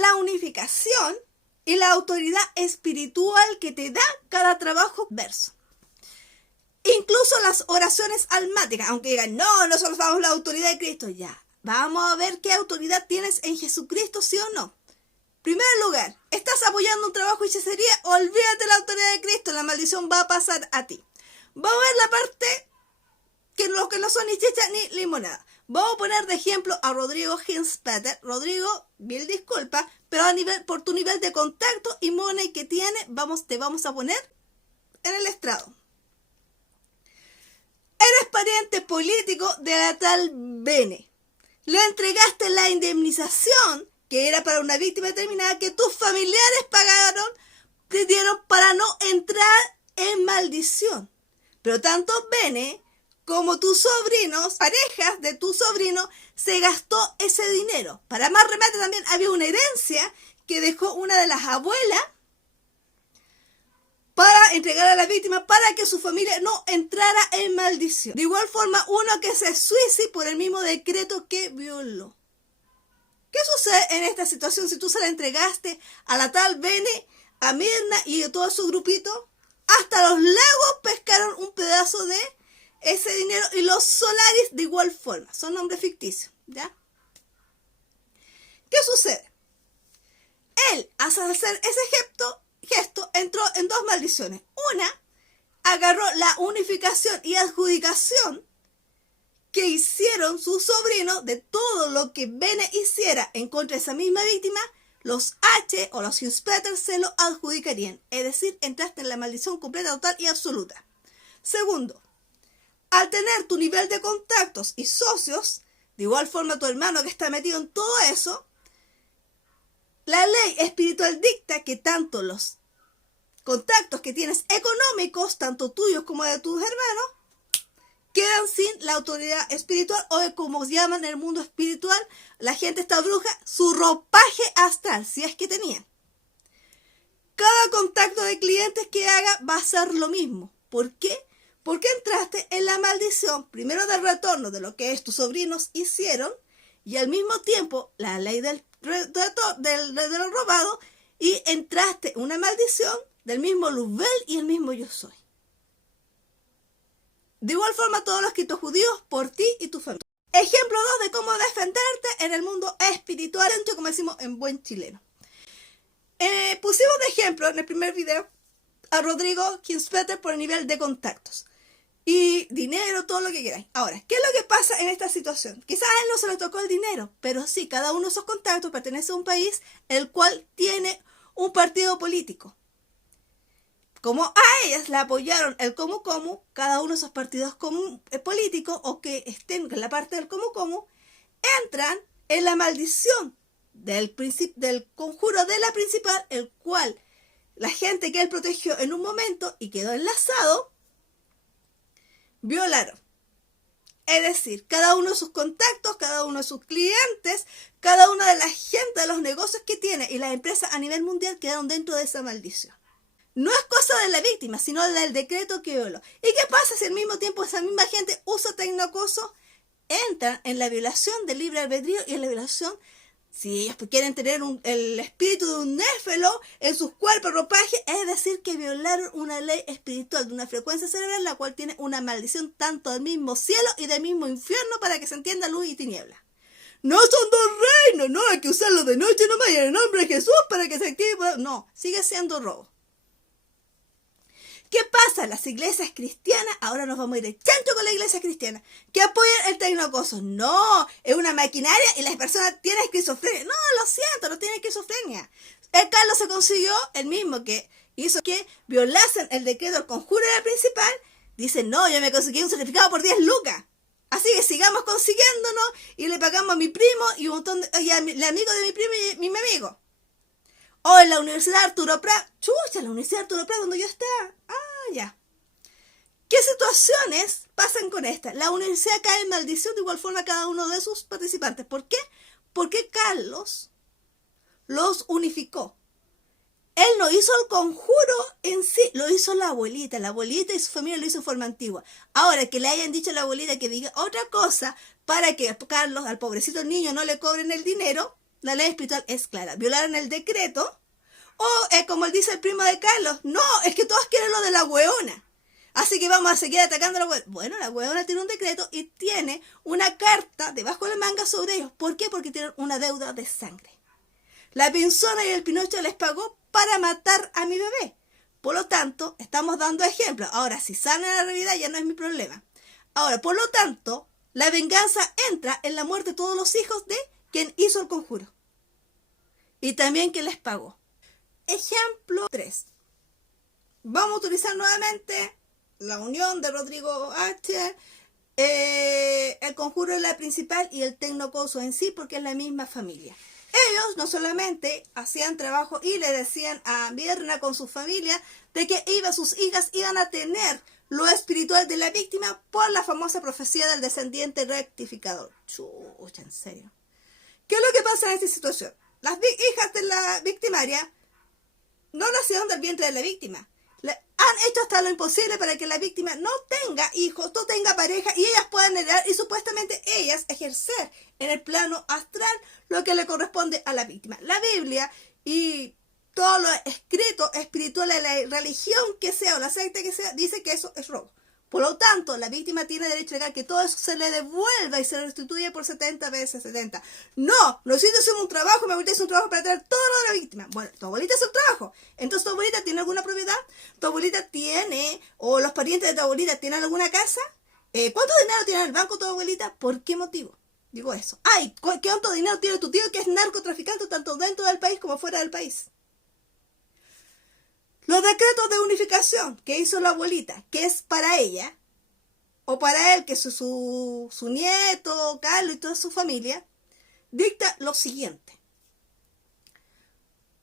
la unificación y la autoridad espiritual que te da cada trabajo verso. Incluso las oraciones almáticas, aunque digan, no, nosotros vamos a la autoridad de Cristo, ya. Vamos a ver qué autoridad tienes en Jesucristo, sí o no. Primer lugar, ¿estás apoyando un trabajo de hechicería? Olvídate de la autoridad de Cristo, la maldición va a pasar a ti. Vamos a ver la parte que los que no son ni chicha ni limonada. Vamos a poner de ejemplo a Rodrigo Hinspeter. Rodrigo, mil disculpas, pero por tu nivel de contacto y money que tiene, te vamos a poner en el estrado. Eres pariente político de la tal Bene. Le entregaste la indemnización que era para una víctima determinada que tus familiares te dieron para no entrar en maldición. Pero tanto Bene como tus sobrinos, parejas de tu sobrino, se gastó ese dinero. Para más remate también había una herencia que dejó una de las abuelas para entregar a la víctima para que su familia no entrara en maldición. De igual forma, uno que se suicide por el mismo decreto que violó. ¿Qué sucede en esta situación si tú se la entregaste a la tal Bene, a Mirna y a todo su grupito? Hasta los lagos pescaron un pedazo de ese dinero y los Solaris de igual forma. Son nombres ficticios, ¿ya? ¿Qué sucede? Él, al hacer ese gesto, entró en dos maldiciones. Una, agarró la unificación y adjudicación que hicieron sus sobrinos de todo lo que Bene hiciera en contra de esa misma víctima, los H o los Hinspeter se lo adjudicarían. Es decir, entraste en la maldición completa, total y absoluta. Segundo, al tener tu nivel de contactos y socios, de igual forma tu hermano que está metido en todo eso, la ley espiritual dicta que tanto los contactos que tienes económicos, tanto tuyos como de tus hermanos, quedan sin la autoridad espiritual, o como se llaman en el mundo espiritual, la gente está bruja, su ropaje astral, si es que tenían. Cada contacto de clientes que haga va a ser lo mismo. ¿Por qué? Porque entraste en la maldición, primero del retorno de lo que tus sobrinos hicieron, y al mismo tiempo la ley de lo robado, y entraste en una maldición del mismo Luzbel y el mismo Yo Soy. De igual forma todos los escritos judíos por ti y tu familia. Ejemplo 2 de cómo defenderte en el mundo espiritual, como decimos en buen chileno. Pusimos de ejemplo en el primer video a Rodrigo Hinspeter por el nivel de contactos y dinero, todo lo que queráis. Ahora, ¿qué es lo que pasa en esta situación? Quizás a él no se le tocó el dinero, pero sí, cada uno de esos contactos pertenece a un país el cual tiene un partido político. Como a ellas la apoyaron el Comu, cada uno de esos partidos políticos o que estén en la parte del Comu, entran en la maldición del conjuro de la principal, el cual la gente que él protegió en un momento y quedó enlazado, violaron. Es decir, cada uno de sus contactos, cada uno de sus clientes, cada una de la gente de los negocios que tiene y las empresas a nivel mundial quedaron dentro de esa maldición. No es cosa de la víctima, sino del decreto que violó. ¿Y qué pasa si al mismo tiempo esa misma gente usa tecnocoso? Entran en la violación del libre albedrío y en la violación, si ellos quieren tener el espíritu de un néfelo en sus cuerpos, ropaje, es decir, que violaron una ley espiritual de una frecuencia cerebral, la cual tiene una maldición tanto del mismo cielo y del mismo infierno, para que se entienda luz y tiniebla. No son dos reinos, no, hay que usarlo de noche nomás y en el nombre de Jesús para que se active. No, sigue siendo robo. ¿Qué pasa? Las iglesias cristianas, ahora nos vamos a ir de chancho con la iglesia cristiana, que apoyan el tecnocoso. No, es una maquinaria y las personas tienen esquizofrenia. No, lo siento, no tienen esquizofrenia. El Carlos se consiguió, el mismo que hizo que violasen el decreto del conjuro de la principal, dice, no, yo me conseguí un certificado por 10 lucas. Así que sigamos consiguiéndonos y le pagamos a mi primo y un montón y al amigo de mi primo y mi amigo. O en la Universidad Arturo Prat. Chucha, la Universidad Arturo Prat donde yo estaba. Ah, ya. ¿Qué situaciones pasan con esta? La universidad cae en maldición de igual forma a cada uno de sus participantes. ¿Por qué? Porque Carlos los unificó. Él no hizo el conjuro en sí, lo hizo la abuelita. La abuelita y su familia lo hizo en forma antigua. Ahora, que le hayan dicho a la abuelita que diga otra cosa para que Carlos, al pobrecito niño, no le cobren el dinero, la ley espiritual es clara. Violaron el decreto. O como él dice el primo de Carlos, no, es que todos quieren lo de la hueona. Así que vamos a seguir atacando a la hueona. Bueno, la hueona tiene un decreto y tiene una carta debajo de la manga sobre ellos. ¿Por qué? Porque tienen una deuda de sangre. La Pinzona y el Pinocho les pagó para matar a mi bebé. Por lo tanto, estamos dando ejemplos. Ahora, si salen a la realidad ya no es mi problema. Ahora, por lo tanto, la venganza entra en la muerte de todos los hijos de quien hizo el conjuro. Y también quien les pagó. Ejemplo 3. Vamos a utilizar nuevamente la unión de Rodrigo H., el conjuro de la principal y el tecnocoso en sí, porque es la misma familia. Ellos no solamente hacían trabajo y le decían a Vierna con su familia de que sus hijas iban a tener lo espiritual de la víctima por la famosa profecía del descendiente rectificador. Chucha, en serio. ¿Qué es lo que pasa en esta situación? Las hijas de la victimaria no nacieron del vientre de la víctima. Han hecho hasta lo imposible para que la víctima no tenga hijos, no tenga pareja y ellas puedan heredar y supuestamente ellas ejercer en el plano astral lo que le corresponde a la víctima. La Biblia y todo lo escrito espiritual de la religión que sea o la secta que sea dice que eso es robo. Por lo tanto, la víctima tiene derecho a que todo eso se le devuelva y se le restituye por 70 veces 70. No, lo hiciste hacer un trabajo, mi abuelita hizo un trabajo para traer todo lo de la víctima. Bueno, tu abuelita hizo el trabajo. Entonces, ¿tu abuelita tiene alguna propiedad? ¿Tu abuelita tiene, o los parientes de tu abuelita tienen alguna casa? ¿Cuánto dinero tiene en el banco tu abuelita? ¿Por qué motivo? Digo eso. Ay, ¿qué tanto dinero tiene tu tío que es narcotraficante tanto dentro del país como fuera del país? Los decretos de unificación que hizo la abuelita, que es para ella, o para él, que es su nieto, Carlos y toda su familia, dicta lo siguiente.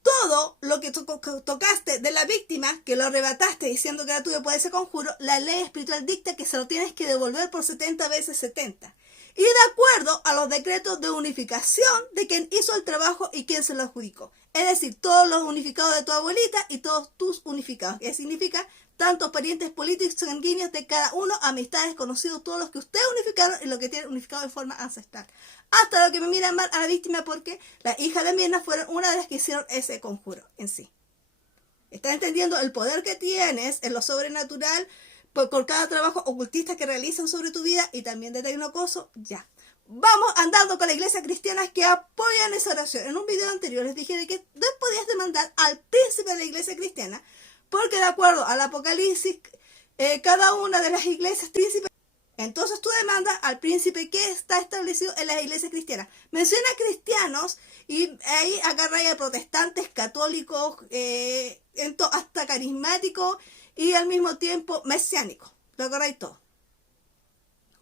Todo lo que tocaste de la víctima, que lo arrebataste diciendo que era tuyo por ese conjuro, la ley espiritual dicta que se lo tienes que devolver por 70 veces 70. Y de acuerdo a los decretos de unificación de quien hizo el trabajo y quien se lo adjudicó. Es decir, todos los unificados de tu abuelita y todos tus unificados. ¿Qué significa? Tantos parientes políticos sanguíneos de cada uno, amistades, conocidos, todos los que ustedes unificaron y los que tienen unificado de forma ancestral. Hasta lo que me miran mal a la víctima porque las hijas de Mirna fueron una de las que hicieron ese conjuro en sí. ¿Estás entendiendo el poder que tienes en lo sobrenatural por cada trabajo ocultista que realizan sobre tu vida y también de tecnocoso? Ya. Vamos andando con la iglesia cristiana que apoyan esa oración. En un video anterior les dije de que no podías demandar al príncipe de la iglesia cristiana porque de acuerdo al Apocalipsis, cada una de las iglesias príncipes, entonces tú demandas al príncipe que está establecido en las iglesias cristianas. Menciona cristianos y ahí agarra a protestantes, católicos, hasta carismáticos y al mismo tiempo mesiánicos. Lo agarráis todo.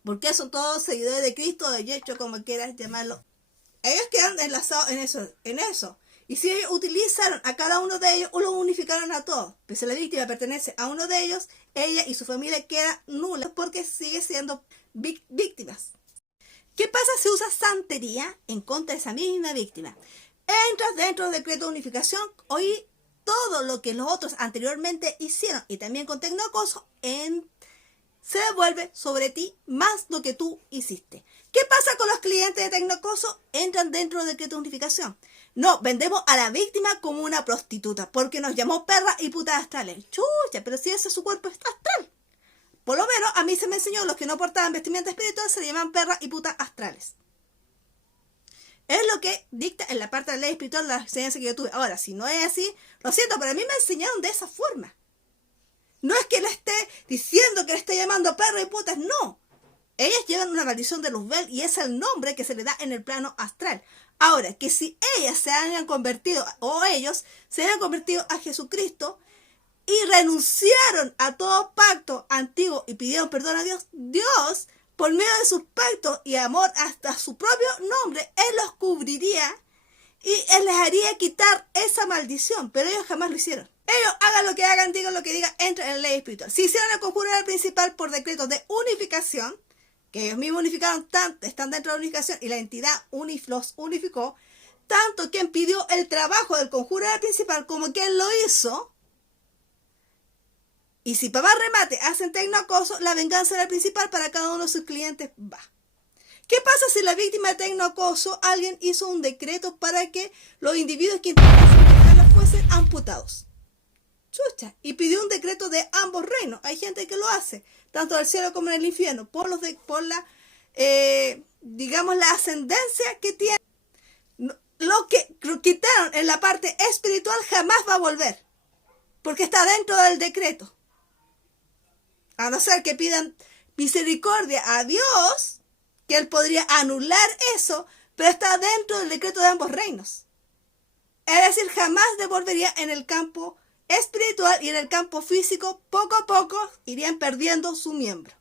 Porque son todos seguidores de Cristo, de Yeshua, como quieras llamarlo. Ellos quedan enlazados en eso. Y si ellos utilizaron a cada uno de ellos, o los unificaron a todos. Pero si la víctima pertenece a uno de ellos, ella y su familia quedan nulas porque sigue siendo víctimas. ¿Qué pasa si usas santería en contra de esa misma víctima? Entras dentro del decreto de unificación y todo lo que los otros anteriormente hicieron, y también con tecnocoso, se devuelve sobre ti más lo que tú hiciste. ¿Qué pasa con los clientes de tecnocoso? Entran dentro del decreto de unificación. No, vendemos a la víctima como una prostituta, porque nos llamó perra y puta astrales. Chucha, pero si ese su cuerpo está astral. Por lo menos a mí se me enseñó, los que no portaban vestimenta espiritual se llaman perra y puta astrales. Es lo que dicta en la parte de la ley espiritual la enseñanza que yo tuve. Ahora, si no es así, lo siento, pero a mí me enseñaron de esa forma. No es que le esté diciendo que le esté llamando perro y putas, no. Ellas llevan una maldición de Luzbel y es el nombre que se le da en el plano astral. Ahora, que si ellas se hayan convertido, o ellos se hayan convertido a Jesucristo y renunciaron a todo pacto antiguo y pidieron perdón a Dios, Dios, por medio de sus pactos y amor hasta su propio nombre, Él los cubriría y Él les haría quitar esa maldición, pero ellos jamás lo hicieron. Ellos hagan lo que hagan, digan lo que digan, entran en la ley espiritual. Si hicieron el conjuro principal por decreto de unificación, que ellos mismos unificaron, están dentro de la unificación y la entidad los unificó, tanto quien pidió el trabajo del conjuro principal como quien lo hizo. Y si para más remate hacen tecnocoso, la venganza del principal para cada uno de sus clientes va. ¿Qué pasa si la víctima de tecnoacoso, alguien hizo un decreto para que los individuos que intentasen fuesen amputados? Chucha, y pidió un decreto de ambos reinos. Hay gente que lo hace, tanto del cielo como en el infierno, por la, digamos, la ascendencia que tiene. Lo que quitaron en la parte espiritual jamás va a volver, porque está dentro del decreto. A no ser que pidan misericordia a Dios, que Él podría anular eso, pero está dentro del decreto de ambos reinos. Es decir, jamás devolvería en el campo espiritual, y en el campo físico poco a poco irían perdiendo su miembro.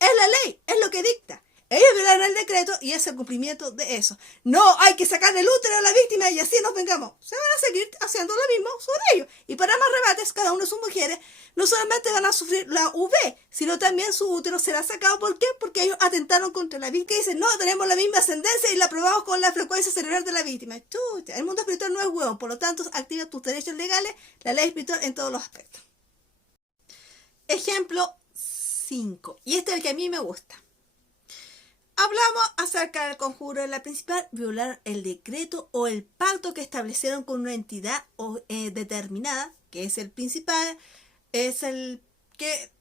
Es la ley, es lo que dicta. Ellos violaron el decreto y es el cumplimiento de eso. No hay que sacar del útero a la víctima y así nos vengamos. Se van a seguir haciendo lo mismo sobre ellos. Y para más rebates, cada uno de sus mujeres no solamente van a sufrir la UV, sino también su útero será sacado. ¿Por qué? Porque ellos atentaron contra la víctima y dicen, no, tenemos la misma ascendencia y la probamos con la frecuencia cerebral de la víctima. Chucha, el mundo espiritual no es huevo, por lo tanto, activa tus derechos legales, la ley espiritual en todos los aspectos. Ejemplo 5. Y este es el que a mí me gusta. Hablamos acerca del conjuro de la principal, violar el decreto o el pacto que establecieron con una entidad determinada, que es el principal, es el que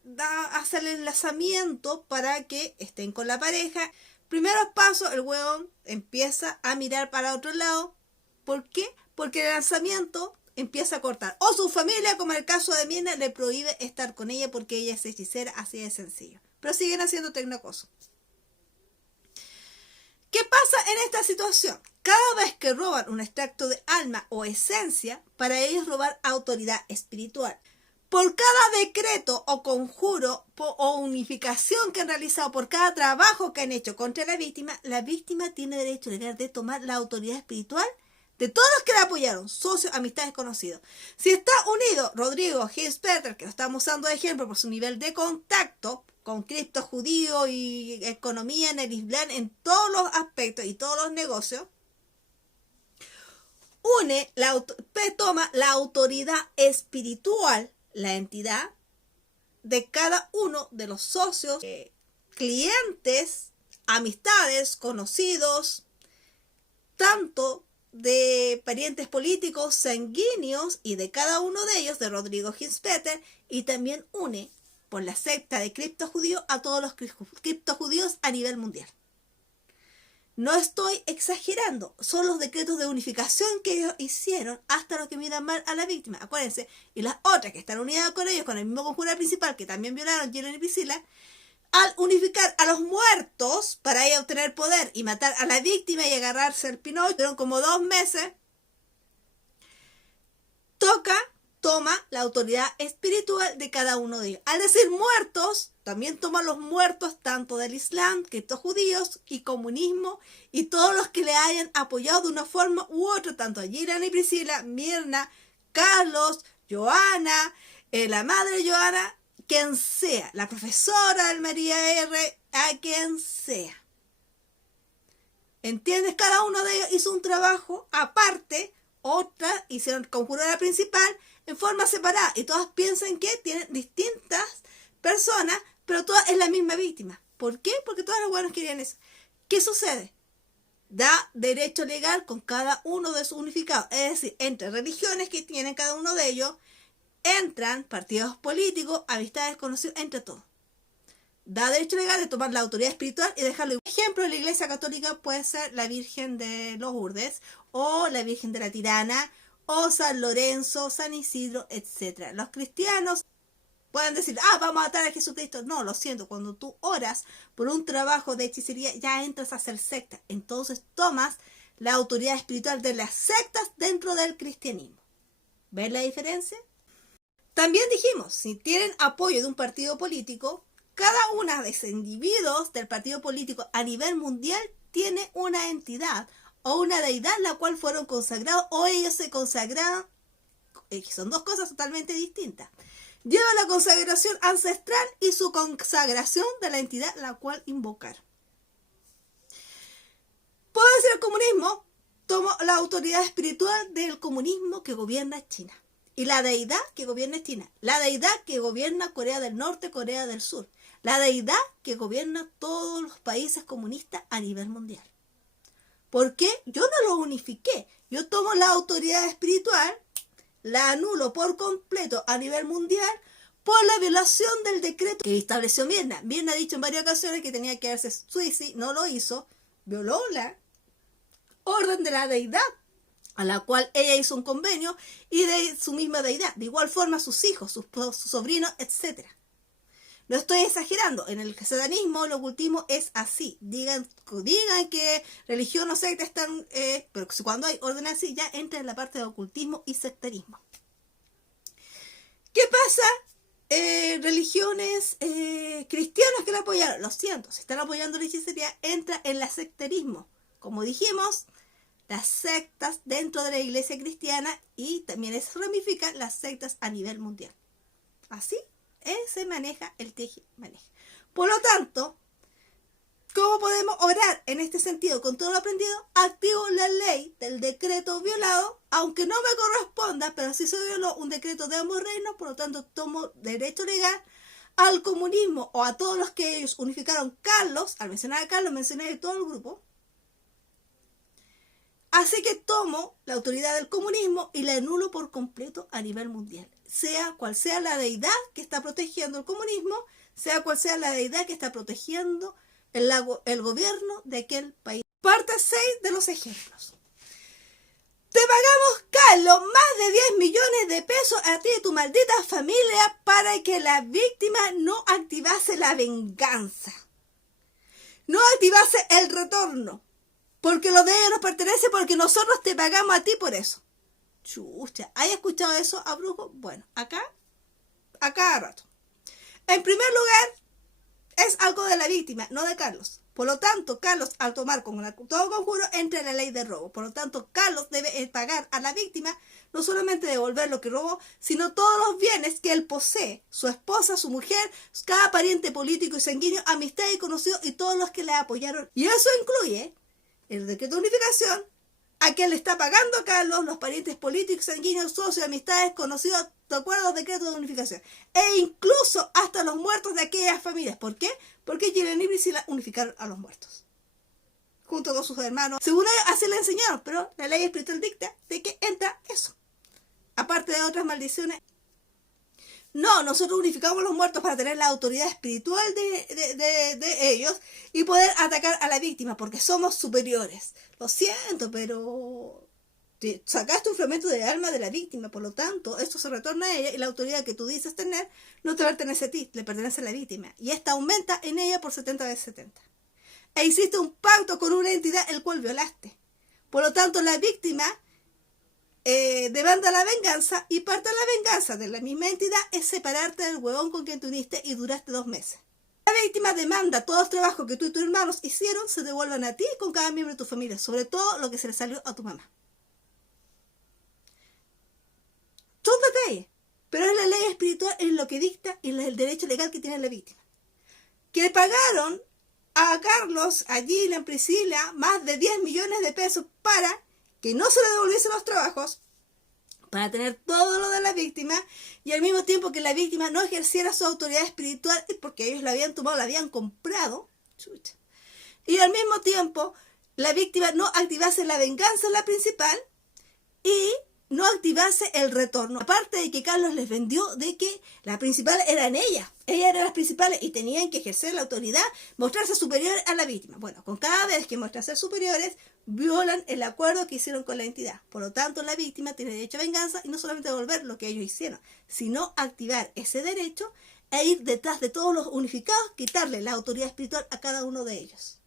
hace el enlazamiento para que estén con la pareja. Primeros pasos, el huevón empieza a mirar para otro lado. ¿Por qué? Porque el lanzamiento empieza a cortar. O su familia, como en el caso de Mirna, le prohíbe estar con ella porque ella es hechicera, así de sencillo. Pero siguen haciendo tecnocoso. ¿Qué pasa en esta situación? Cada vez que roban un extracto de alma o esencia, para ellos robar autoridad espiritual. Por cada decreto o conjuro o unificación que han realizado, por cada trabajo que han hecho contra la víctima tiene derecho legal de tomar la autoridad espiritual de todos los que la apoyaron, socios, amistades, conocidos. Si está unido Rodrigo Hinspeter, que lo estamos usando de ejemplo por su nivel de contacto con cripto judío y economía en el Islam, en todos los aspectos y todos los negocios, toma la autoridad espiritual, la entidad de cada uno de los socios, clientes, amistades, conocidos, tanto de parientes políticos, sanguíneos, y de cada uno de ellos, de Rodrigo Hinspeter, y también une por la secta de criptojudíos a todos los criptojudíos a nivel mundial. No estoy exagerando, son los decretos de unificación que ellos hicieron hasta los que miran mal a la víctima, acuérdense, y las otras que están unidas con ellos, con el mismo conjuro principal que también violaron Gillian y Priscilla, al unificar a los muertos para ella obtener poder y matar a la víctima y agarrarse al Pinocho, fueron como 2 meses, toma la autoridad espiritual de cada uno de ellos. Al decir muertos, también toma los muertos tanto del Islam, criptos judíos y comunismo, y todos los que le hayan apoyado de una forma u otra, tanto a Gillian y Priscilla, Mirna, Carlos, Joana, la madre de Joana, quien sea, la profesora del María R, a quien sea. ¿Entiendes? Cada uno de ellos hizo un trabajo aparte, otras hicieron conjuro de la principal en forma separada, y todas piensan que tienen distintas personas, pero todas es la misma víctima. ¿Por qué? Porque todos los buenos querían eso. ¿Qué sucede? Da derecho legal con cada uno de sus unificados, es decir, entre religiones que tienen cada uno de ellos, entran partidos políticos, amistades, conocidos, entre todos. Da derecho legal de tomar la autoridad espiritual y dejarlo. Por ejemplo, en la Iglesia Católica puede ser la Virgen de los Lourdes, o la Virgen de la Tirana, o San Lorenzo, San Isidro, etc. Los cristianos pueden decir, vamos a matar a Jesucristo. No, lo siento, cuando tú oras por un trabajo de hechicería, ya entras a hacer secta. Entonces tomas la autoridad espiritual de las sectas dentro del cristianismo. ¿Ven la diferencia? También dijimos, si tienen apoyo de un partido político, cada uno de esos individuos del partido político a nivel mundial tiene una entidad o una deidad la cual fueron consagrados, o ellos se consagraron, son dos cosas totalmente distintas. Lleva la consagración ancestral y su consagración de la entidad la cual invocar. Puede ser el comunismo, toma la autoridad espiritual del comunismo que gobierna China. Y la deidad que gobierna China, la deidad que gobierna Corea del Norte, Corea del Sur, la deidad que gobierna todos los países comunistas a nivel mundial. ¿Por qué? Yo no lo unifiqué. Yo tomo la autoridad espiritual, la anulo por completo a nivel mundial por la violación del decreto que estableció Mirna. Mirna ha dicho en varias ocasiones que tenía que hacerse suicidio, no lo hizo, violó la orden de la deidad a la cual ella hizo un convenio y de su misma deidad. De igual forma sus hijos, sus sobrinos, etc. No estoy exagerando, en el satanismo, el ocultismo es así. Digan que religión o secta están, pero cuando hay orden así ya entra en la parte de ocultismo y sectarismo. ¿Qué pasa? Religiones cristianas que la apoyaron, lo siento, si están apoyando la hechicería, entra en el sectarismo. Como dijimos, las sectas dentro de la iglesia cristiana y también se ramifican las sectas a nivel mundial. Así se maneja el teje-maneje. Por lo tanto, ¿cómo podemos orar en este sentido? Con todo lo aprendido, activo la ley del decreto violado, aunque no me corresponda, pero sí se violó un decreto de ambos reinos, por lo tanto tomo derecho legal al comunismo o a todos los que ellos unificaron. Carlos, al mencionar a Carlos, mencioné a todo el grupo. Así que tomo la autoridad del comunismo y la anulo por completo a nivel mundial. Sea cual sea la deidad que está protegiendo el comunismo, sea cual sea la deidad que está protegiendo el gobierno de aquel país. Parte 6 de los ejemplos. Te pagamos, Carlos, más de 10 millones de pesos a ti y tu maldita familia para que la víctima no activase la venganza. No activase el retorno. Porque lo de ellos nos pertenece, porque nosotros te pagamos a ti por eso. Chucha, ¿hay escuchado eso a brujo? Bueno, acá, a cada rato. En primer lugar, es algo de la víctima, no de Carlos. Por lo tanto, Carlos, al tomar con todo conjuro, entra en la ley de robo. Por lo tanto, Carlos debe pagar a la víctima, no solamente devolver lo que robó, sino todos los bienes que él posee, su esposa, su mujer, cada pariente político y sanguíneo, amistad y conocido, y todos los que le apoyaron. Y eso incluye el decreto de unificación, a quien le está pagando a Carlos, los parientes políticos, sanguíneos, socios, amistades, conocidos, de acuerdo al decreto de unificación. E incluso hasta los muertos de aquellas familias. ¿Por qué? Porque Yelena y Priscila unificaron a los muertos. Junto con sus hermanos. Según ellos, así le enseñaron, pero la ley espiritual dicta de que entra eso. Aparte de otras maldiciones. No, nosotros unificamos los muertos para tener la autoridad espiritual de ellos y poder atacar a la víctima, porque somos superiores. Lo siento, pero sacaste un fragmento de alma de la víctima, por lo tanto, esto se retorna a ella y la autoridad que tú dices tener no te pertenece a ti, le pertenece a la víctima. Y esta aumenta en ella por 70 veces 70. E hiciste un pacto con una entidad el cual violaste. Por lo tanto, la víctima demanda la venganza y parte de la venganza de la misma entidad es separarte del huevón con quien te uniste y duraste 2 meses. La víctima demanda todos los trabajos que tú y tus hermanos hicieron se devuelvan a ti y con cada miembro de tu familia, sobre todo lo que se le salió a tu mamá. Son detalles, pero es la ley espiritual, es lo que dicta y es el derecho legal que tiene la víctima. Que pagaron a Carlos, a Gillian, a Priscila, más de 10 millones de pesos para que no se le devolviesen los trabajos, para tener todo lo de la víctima, y al mismo tiempo que la víctima no ejerciera su autoridad espiritual, porque ellos la habían tomado, la habían comprado, chucha. Y al mismo tiempo la víctima no activase la venganza, la principal, y no activase el retorno. Aparte de que Carlos les vendió de que la principal eran ellas eran las principales y tenían que ejercer la autoridad, mostrarse superiores a la víctima. Bueno, con cada vez que muestran ser superiores, violan el acuerdo que hicieron con la entidad. Por lo tanto, la víctima tiene derecho a venganza y no solamente devolver lo que ellos hicieron, sino activar ese derecho e ir detrás de todos los unificados, quitarle la autoridad espiritual a cada uno de ellos,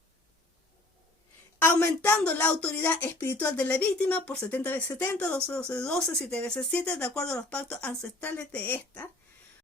aumentando la autoridad espiritual de la víctima por 70 veces 70, 12 veces 12, 7 veces 7, de acuerdo a los pactos ancestrales de esta,